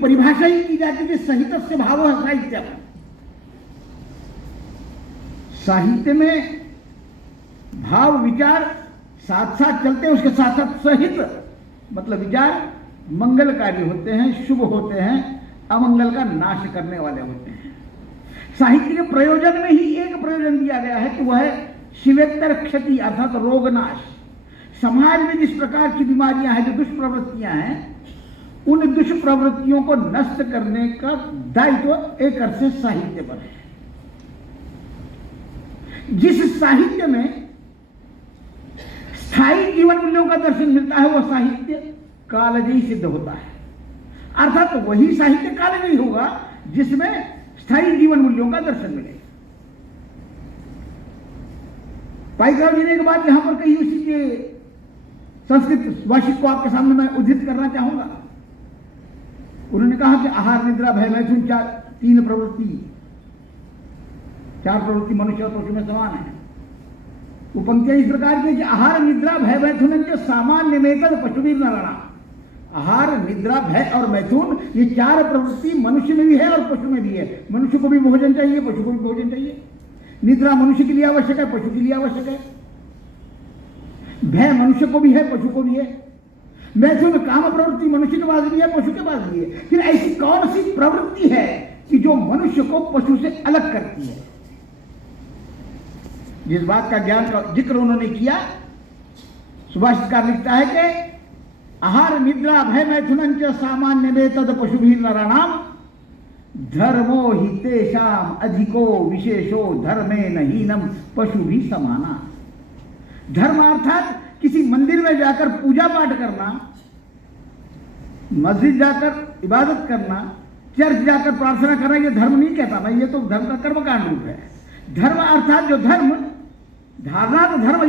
परिभाषा ही की जाती है कि साहित्य भाव है साहित्य। साहित्य में भाव विचार साथ साथ चलते हैं, उसके साथ साथ सहित मतलब विचार मंगलकारी होते हैं, शुभ होते हैं, अमंगल का नाश करने वाले होते हैं। साहित्य के प्रयोजन में ही एक प्रयोजन दिया गया है कि वह है शिवेत्तर क्षति अर्थात रोग नाश। समाज में जिस प्रकार की बीमारियां हैं, जो दुष्प्रवृत्तियां हैं, उन दुष्प्रवृत्तियों को नष्ट करने का दायित्व एक अर्थ से साहित्य पर है। जिस साहित्य में स्थायी जीवन मूल्यों का दर्शन मिलता है वह साहित्य कालजयी सिद्ध होता है। अर्थात तो वही साहित्य कालजयी होगा जिसमें स्थायी जीवन मूल्यों का दर्शन मिले। पाइकराव जी ने एक बात यहां पर कही, उसी के संस्कृत भाषिक को आपके सामने मैं उद्धृत करना चाहूंगा। उन्होंने कहा कि आहार निद्रा भय मैथुन चार प्रवृत्ति मनुष्य और पशु में समान है। वो पंक्तियां इस प्रकार की कि आहार निद्रा भय मैथुन के सामान्य मेतद पशुवीर नरणा। आहार निद्रा भय और मैथुन ये चार प्रवृत्ति मनुष्य में भी है और पशु में भी है। मनुष्य को भी भोजन चाहिए, पशु को भी भोजन चाहिए। निद्रा मनुष्य के लिए आवश्यक है, पशु के लिए आवश्यक है। भय मनुष्य को भी है, पशु को भी है। मैथुन काम प्रवृत्ति मनुष्य के पास भी है, पशु के पास भी है। फिर ऐसी कौन सी प्रवृत्ति है कि जो मनुष्य को पशु से अलग करती है? जिस बात का ज्ञान का जिक्र उन्होंने किया, सुभाषितकार लिखता है कि आहार निद्रा भय मैथुन सामान्य में तद पशुभि नराणाम धर्मो हि तेषाम अधिको विशेषो धर्मे नहीनम पशु भी समाना। धर्म अर्थात किसी मंदिर में जाकर पूजा पाठ करना, मस्जिद जाकर इबादत करना, चर्च जाकर प्रार्थना करना, ये धर्म नहीं कहता मैं, ये तो धर्म का कर्मकांड रूप है। धर्म अर्थात जो धर्म धारणा, तो धर्म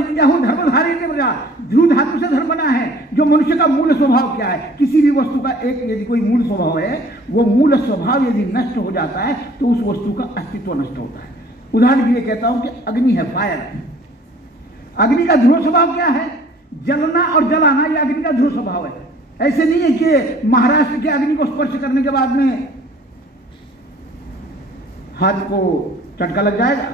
धर्मधारी ने बजा ध्रुव धातु से धर्म बना है। जो मनुष्य का मूल स्वभाव क्या है, किसी भी वस्तु का एक यदि कोई मूल स्वभाव है, वो मूल स्वभाव यदि नष्ट हो जाता है तो उस वस्तु का अस्तित्व नष्ट होता है। उदाहरण के लिए कहता हूं कि अग्नि है, फायर है। अग्नि का ध्रुव स्वभाव क्या है? जलना और जलाना, यह अग्नि का ध्रुव स्वभाव है। ऐसे नहीं है कि महाराष्ट्र के अग्नि को स्पर्श करने के बाद में हाथ को चटका लग जाएगा,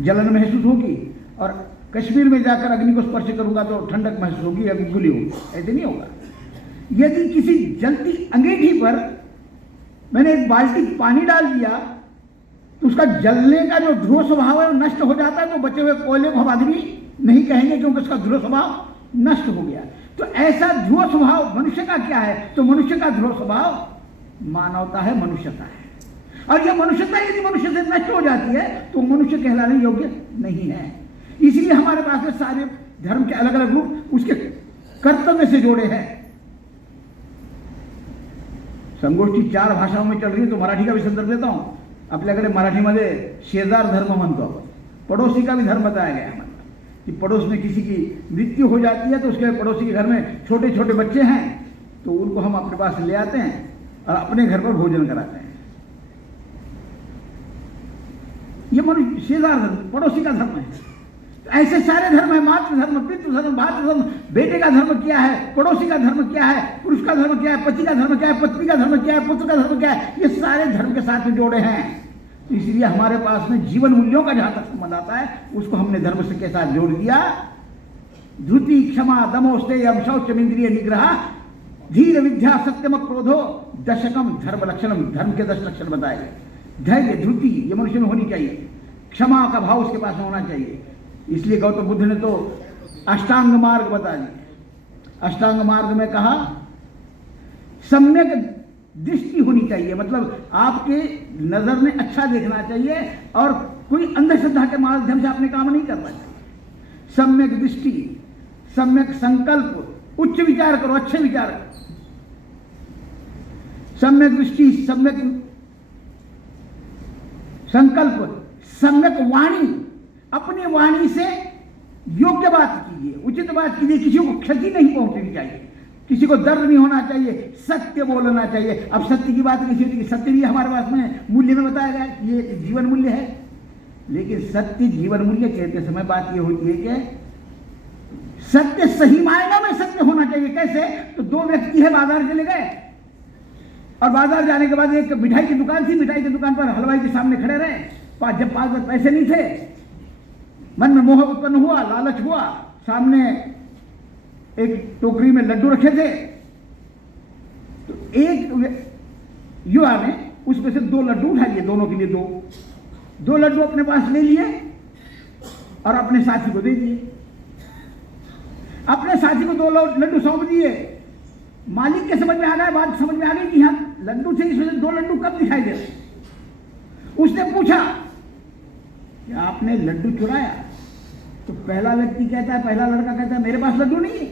जलन महसूस होगी, और कश्मीर में जाकर अग्नि को स्पर्श करूंगा तो ठंडक महसूस होगी या गुली होगी। ऐसे नहीं होगा। यदि किसी जलती अंगीठी पर मैंने एक बाल्टी पानी डाल दिया तो उसका जलने का जो ध्रुव स्वभाव है वो नष्ट हो जाता है, तो बचे हुए कोयले को हम अग्नि नहीं कहेंगे क्योंकि उसका ध्रुव स्वभाव नष्ट हो गया। तो ऐसा ध्रुव स्वभाव मनुष्य का क्या है? तो मनुष्य का ध्रुव स्वभाव मानवता है, मनुष्यता है। और यह मनुष्यता यदि मनुष्य से नष्ट हो जाती है तो मनुष्य कहलाने योग्य नहीं है। इसलिए हमारे पास में सारे धर्म के अलग अलग रूप उसके कर्तव्य से जोड़े हैं। संगोष्ठी 4 भाषाओं में चल रही है तो मराठी का भी संदर्भ देता हूं। आपल्याकडे मराठीमध्ये शेजार धर्म म्हणतो आपण, पड़ोसी का भी धर्म बताया गया है। कि पड़ोस में किसी की मृत्यु हो जाती है तो उसके पड़ोसी के घर में छोटे छोटे बच्चे हैं तो उनको हम अपने पास ले आते हैं और अपने घर पर भोजन कराते हैं। ये मनुष्य शेजार धर्म, पड़ोसी का धर्म है। तो ऐसे सारे धर्म है, मातृ धर्म, पितृ धर्म, भातृ धर्म। बेटे का धर्म क्या है, पड़ोसी का धर्म क्या है, पुरुष का धर्म क्या है, पति का धर्म क्या है, पत्नी का धर्म क्या है, पुत्र का धर्म क्या है, ये सारे धर्म के साथ में जोड़े हैं। तो इसलिए हमारे पास में जीवन मूल्यों का जहां तक संबंध आता है उसको हमने धर्म के साथ जोड़ दिया। धृति, क्षमा, दमोस्तेयम, शौचम, इंद्रिय निग्रह, धीर, विद्या, सत्यम, क्रोधो, दशकम धर्म लक्षणम। धर्म के 10 लक्षण बताए गए। धैर्य, धृति ये मनुष्य में होनी चाहिए। क्षमा का भाव उसके पास में होना चाहिए। इसलिए गौतम बुद्ध ने तो अष्टांग मार्ग बता दिए। अष्टांग मार्ग में कहा सम्यक दृष्टि होनी चाहिए, मतलब आपके नजर में अच्छा देखना चाहिए और कोई अंधश्रद्धा के माध्यम से आपने काम नहीं करना चाहिए। सम्यक दृष्टि, सम्यक संकल्प, उच्च विचार करो, अच्छे विचार करो। सम्यक दृष्टि, सम्यक संकल्प, सम्यक वाणी, अपनी वाणी से योग्य बात कीजिए, उचित बात कीजिए, किसी को क्षति नहीं पहुंचनी चाहिए, किसी को दर्द नहीं होना चाहिए, सत्य बोलना चाहिए। अब सत्य की बात कैसी होती है? सत्य भी हमारे पास में मूल्य में बताया गया, ये जीवन मूल्य है। लेकिन सत्य जीवन मूल्य कहते समय बात ये होती है कि सत्य सही मायनों में सत्य होना चाहिए। कैसे? तो 2 व्यक्ति है, बाजार चले गए, और बाजार जाने के बाद एक मिठाई की दुकान थी, मिठाई की दुकान पर हलवाई के सामने खड़े रहे। जब पास में पैसे नहीं थे, मन में मोह उत्पन्न हुआ, लालच हुआ। सामने एक टोकरी में लड्डू रखे थे, तो एक युवा ने उसमें से 2 लड्डू उठा लिए, दोनों के लिए 2 लड्डू अपने पास ले लिए और अपने साथी को दे दिए। अपने साथी को 2 लड्डू सौंप दिए। मालिक के समझ में आ गया, बात समझ में आ गई कि हाँ लड्डू थे, इसमें से 2 लड्डू कब दिखाई दे रहे। उसने पूछा कि आपने लड्डू चुराया? तो पहला व्यक्ति कहता है, पहला लड़का कहता है, मेरे पास लड्डू नहीं है,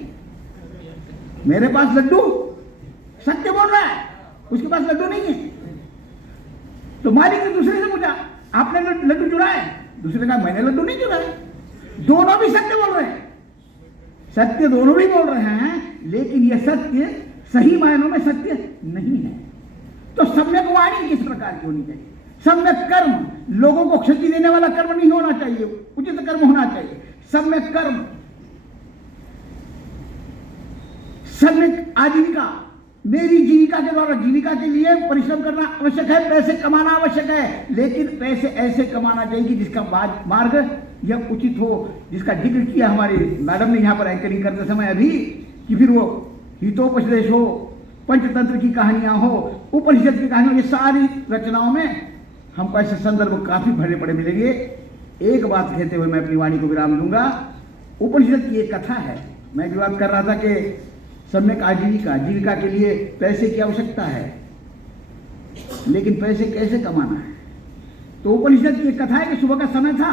मेरे पास लड्डू, सत्य बोल रहा है, उसके पास लड्डू नहीं है। तो मालिक ने दूसरे से पूछा, आपने लड्डू चुराए? दूसरे कहा, मैंने लड्डू नहीं चुराए। दोनों भी सत्य बोल रहे हैं, सत्य दोनों भी बोल रहे हैं, लेकिन यह सत्य सही मायनों में सत्य नहीं है। तो सम्यक वाणी किस प्रकार की होनी चाहिए? सम्यक कर्म, लोगों को क्षति देने वाला कर्म नहीं होना चाहिए, उचित कर्म होना चाहिए। सम्यक कर्म, सम्यक आजीविका, मेरी जीविका के द्वारा, जीविका के लिए परिश्रम करना आवश्यक है, पैसे कमाना आवश्यक है, लेकिन पैसे ऐसे कमाना चाहिए जिसका मार्ग यह उचित हो, जिसका जिक्र किया हमारी मैडम ने यहाँ पर एंकरिंग करते समय अभी, कि फिर वो हितोपदेश हो, पंचतंत्र की कहानियां हो, उपनिषद की कहानियां, ये सारी रचनाओं में हमको ऐसे संदर्भ काफी भरे पड़े मिलेंगे। एक बात कहते हुए मैं अपनी वाणी को विराम दूंगा। उपनिषद की एक कथा है, मैं भी बात कर रहा था कि सम्यक आजीविका, जीविका के लिए पैसे की आवश्यकता है, लेकिन पैसे कैसे कमाना है। तो उपनिषद की एक कथा है कि सुबह का समय था,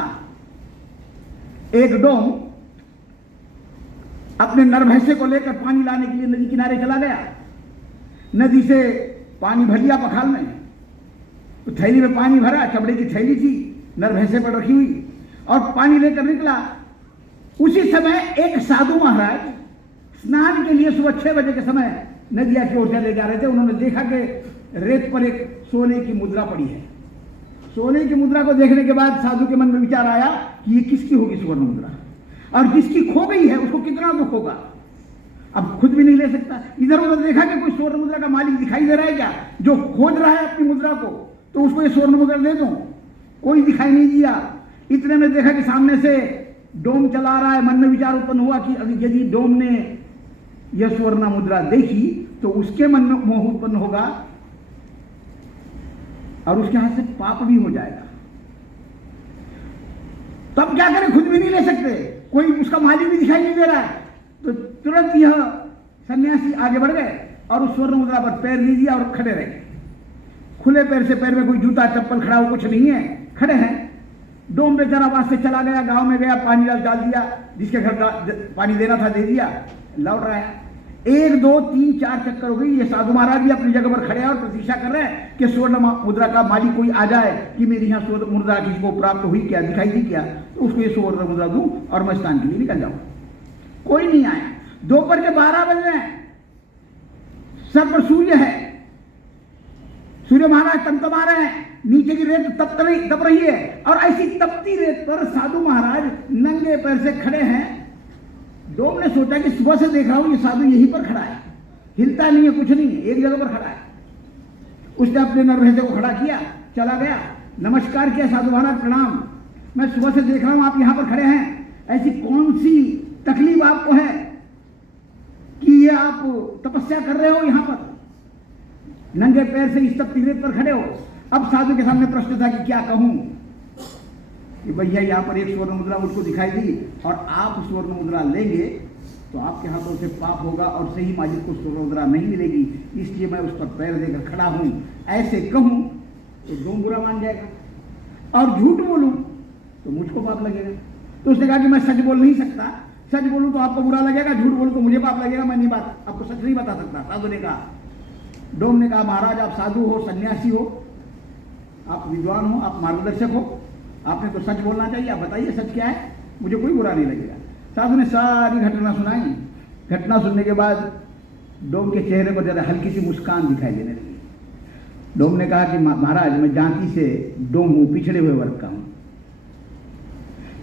एक डोम अपने नर भैंसे को लेकर पानी लाने के लिए नदी किनारे चला गया। नदी से पानी भर लिया पखाल में, तो थैली में पानी भरा, चमड़े की थैली थी, नर भैंसे पर रखी हुई, और पानी लेकर निकला। उसी समय एक साधु महाराज स्नान के लिए सुबह 6 बजे के समय नदिया की ओर चले जा रहे थे। उन्होंने देखा कि रेत पर एक सोने की मुद्रा पड़ी है। सोने की मुद्रा को देखने के बाद साधु के मन में विचार आया कि ये किसकी होगी स्वर्ण मुद्रा, और जिसकी खो गई है उसको कितना दुख होगा। अब खुद भी नहीं ले सकता, इधर उधर देखा कि कोई स्वर्ण मुद्रा का मालिक दिखाई दे रहा है क्या, जो खोज रहा है अपनी मुद्रा को, तो उसको ये स्वर्ण मुद्रा दे दूं। कोई दिखाई नहीं दिया। इतने में देखा कि सामने से डोम चला रहा है। मन में विचार उत्पन्न हुआ कि यदि डोम ने यह स्वर्ण मुद्रा देखी तो उसके मन में मोह उत्पन्न होगा और उसके हाथ से पाप भी हो जाएगा। तब क्या करें, खुद भी नहीं ले सकते, कोई उसका मालिक भी दिखाई नहीं दे रहा है। तो तुरंत यह सन्यासी आगे बढ़ गए और उस स्वर्ण मुद्रा पर पैर दे दिया और खड़े रहे। खुले पैर से, पैर में कोई जूता चप्पल खड़ा हो कुछ नहीं है, खड़े हैं। डोम बेचारा वहां से चला गया, गांव में गया, पानी डाल दिया, जिसके घर का पानी देना था दे दिया, लौट रहा है। 1 2 3 4 चक्कर हो गई। ये साधु महाराज भी अपनी जगह पर खड़े हैं और प्रतीक्षा कर रहे हैं कि स्वर्ण मुद्रा का मालिक कोई आ जाए कि मेरी यहाँ स्वर्ण मुद्रा किसी को प्राप्त हुई क्या, दिखाई दी क्या, तो उसको ये स्वर्ण मुद्रा दूं और मैं स्नान के लिए निकल जाऊं। कोई नहीं आया। दोपहर के 12 बज रहे हैं, सर पर सूर्य है, सूर्य महाराज तमतमा रहे हैं, नीचे की रेत तप रही है, और ऐसी तपती रेत पर साधु महाराज नंगे पैर से खड़े हैं। डोम ने सोचा कि सुबह से देख रहा हूं ये साधु यहीं पर खड़ा है, हिलता नहीं है, कुछ नहीं है, एक जगह पर खड़ा है। उसने अपने नर भैंसे को खड़ा किया, चला गया, नमस्कार किया, साधु महाराज प्रणाम, मैं सुबह से देख रहा हूं आप यहां पर खड़े हैं, ऐसी कौन सी तकलीफ आपको है कि ये आप तपस्या कर रहे हो यहां पर, नंगे पैर से इस तपती रेत पर खड़े हो। अब साधु के सामने प्रश्न था कि क्या कहूं कि भैया यहाँ पर एक स्वर्ण मुद्रा मुझको दिखाई दी और आप स्वर्ण मुद्रा लेंगे तो आपके हाथों से पाप होगा और सही मालिक को स्वर्ण मुद्रा नहीं मिलेगी, इसलिए मैं उस पर पैर देकर खड़ा हूं। ऐसे कहूं तो डोम बुरा मान जाएगा और झूठ बोलूं तो मुझको पाप लगेगा। तो उसने कहा कि मैं सच बोल नहीं सकता, सच बोलूं तो आपको बुरा लगेगा, झूठ बोलूं तो मुझे पाप लगेगा, मैं नहीं बात आपको सच नहीं बता सकता। साधु ने कहा, डोम ने कहा महाराज आप साधु हो, सन्यासी हो, आप विद्वान हो, आप मार्गदर्शक हो, आपने तो सच बोलना चाहिए, आप बताइए सच क्या है, मुझे कोई बुरा नहीं लगेगा। साधु ने सारी घटना सुनाई। घटना सुनने के बाद डोम के चेहरे पर जरा हल्की सी मुस्कान दिखाई देने लगी। डोम ने कहा कि महाराज मैं जाति से डोम हूं, पिछड़े हुए वर्ग का हूं,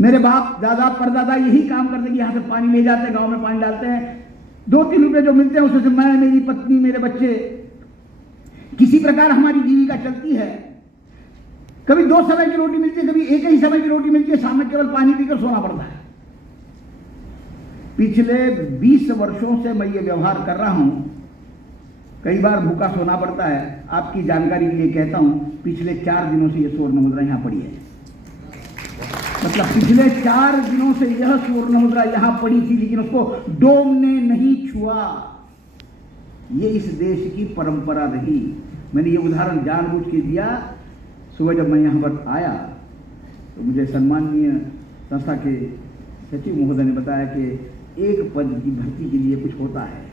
मेरे बाप दादा परदादा यही काम करते कि यहाँ से पानी ले जाते हैं, गाँव में पानी डालते हैं, 2-3 रुपये जो मिलते हैं उसमें से मैं, मेरी पत्नी, मेरे बच्चे किसी प्रकार हमारी जीविका चलती है। कभी 2 समय की रोटी मिलती है, कभी एक ही समय की रोटी मिलती है, शाम में केवल पानी पीकर सोना पड़ता है। पिछले 20 वर्षों से मैं ये व्यवहार कर रहा हूं, कई बार भूखा सोना पड़ता है। आपकी जानकारी के लिए कहता हूं, पिछले 4 दिनों से ये स्वर्ण मुद्रा यहां पड़ी है। मतलब पिछले 4 दिनों से यह स्वर्ण मुद्रा यहां पड़ी थी, लेकिन उसको डोम ने नहीं छुआ। ये इस देश की परंपरा रही। मैंने ये उदाहरण जानबूझ के दिया। सुबह जब मैं यहां पर आया तो मुझे सम्माननीय संस्था के सचिव महोदय ने बताया कि एक पद की भर्ती के लिए कुछ होता है।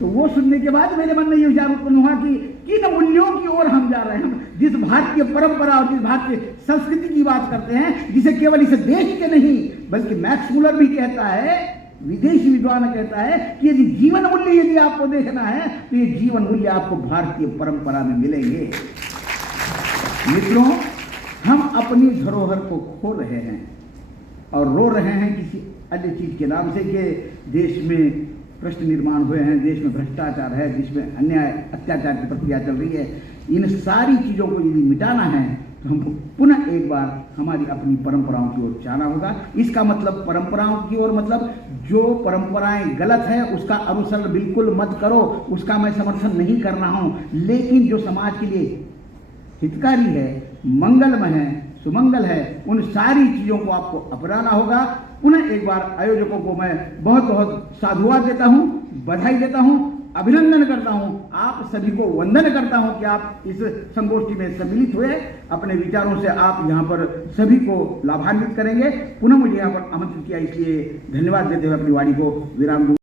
तो वो सुनने के बाद मेरे मन में ये विचार उत्पन्न हुआ कि किन मूल्यों की ओर हम जा रहे हैं। हम जिस भारतीय परंपरा और जिस भारतीय संस्कृति की बात करते हैं, जिसे केवल इस देश के नहीं बल्कि मैक्स मुलर भी कहता है, विदेशी विद्वान कहता है कि यदि जीवन मूल्य यदि आपको देखना है तो ये जीवन मूल्य आपको भारतीय परंपरा में मिलेंगे। मित्रों, हम अपनी धरोहर को खो रहे हैं और रो रहे हैं किसी अन्य चीज के नाम से कि देश में भ्रष्ट निर्माण हुए हैं, देश में भ्रष्टाचार है, देश में अन्याय अत्याचार की प्रक्रिया चल रही है। इन सारी चीजों को यदि मिटाना है तो हमको पुनः एक बार हमारी अपनी परंपराओं की ओर जाना होगा। इसका मतलब परंपराओं की ओर मतलब जो परंपराएं गलत है उसका अनुसरण बिल्कुल मत करो, उसका मैं समर्थन नहीं कर रहा हूं। लेकिन जो समाज के लिए हितकारी है, मंगलमय है, सुमंगल है, उन सारी चीजों को आपको अपनाना होगा। पुनः एक बार आयोजकों को मैं बहुत बहुत साधुवाद देता हूं, बधाई देता हूं, अभिनंदन करता हूं, आप सभी को वंदन करता हूं कि आप इस संगोष्ठी में सम्मिलित हुए। अपने विचारों से आप यहां पर सभी को लाभान्वित करेंगे। पुनः मुझे यहां पर आमंत्रित किया, इसलिए धन्यवाद देते हुए अपनी वाणी को विराम दूं।